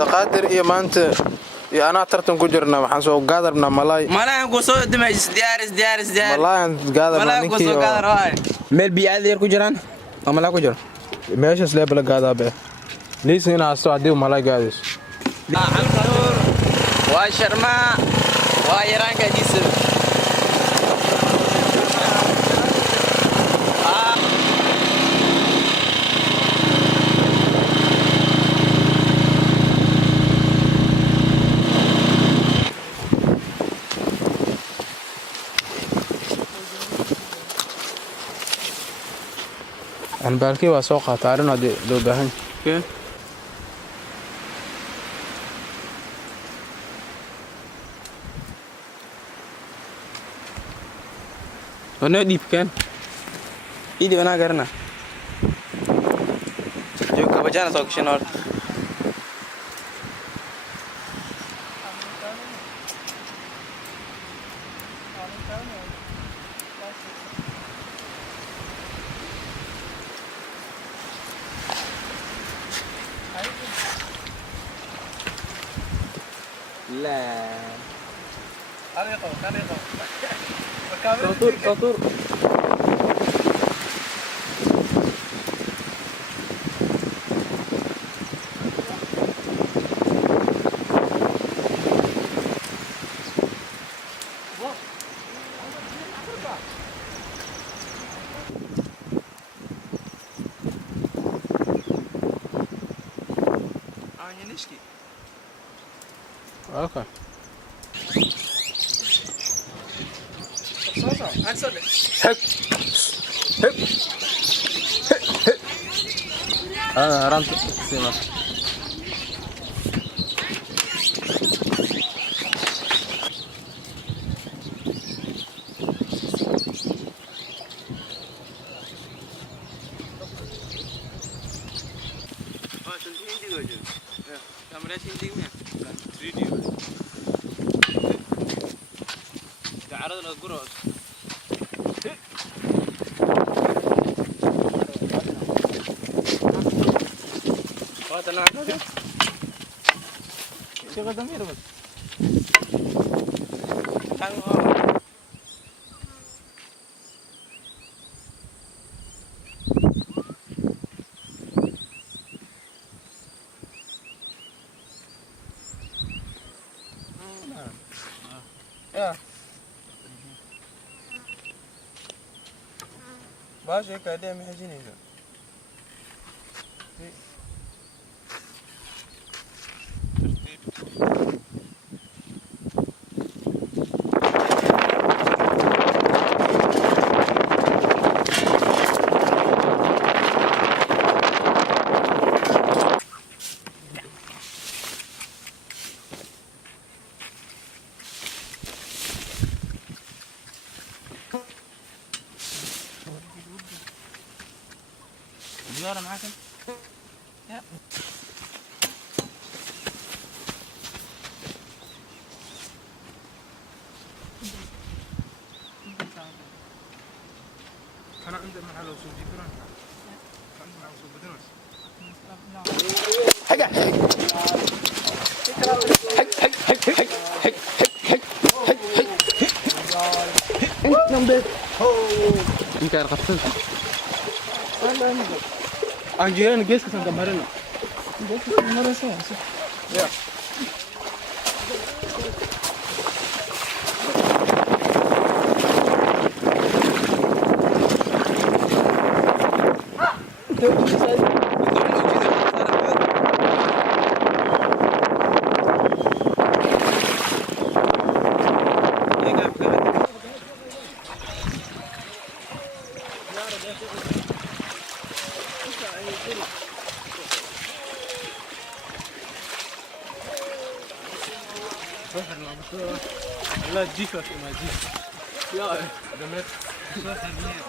taqaadir iyo maanta iyo anaa tartan ku jirna waxaan soo gaadarnaa malaay malayan ku soo dimays diyaaris malaayan gaadarnaa malayan ku soo gaadar waay meel biyaad yar ku jiraan ama la ku jiro meeshaas leebla gaadaa be liisin inaa asto haddii malaay gaadayso waa sharmaa waa yaraanka jiisa aan baalkii waa soo qaataa arrin haddii loo baahan yahay wana dhiibkaan idii wanaa garana joog kabajana soo gashin horta لا صوتور نشكي اوكي انا رمت سيما كاميرا سيندي وين 3D تعرضنا القرص قاتلنا هذا شو قدام يربط باش هيك قدام يحجيني سيارة معاكم؟ يا كان عندي محل وسوق جبران كان معه وسوق بدرس حاجة انت نمبر انت رقصت Anjirnya guys kesan kemarin. Guys kemarin saya. Ya. لا تجيك ما تجيك يا دمت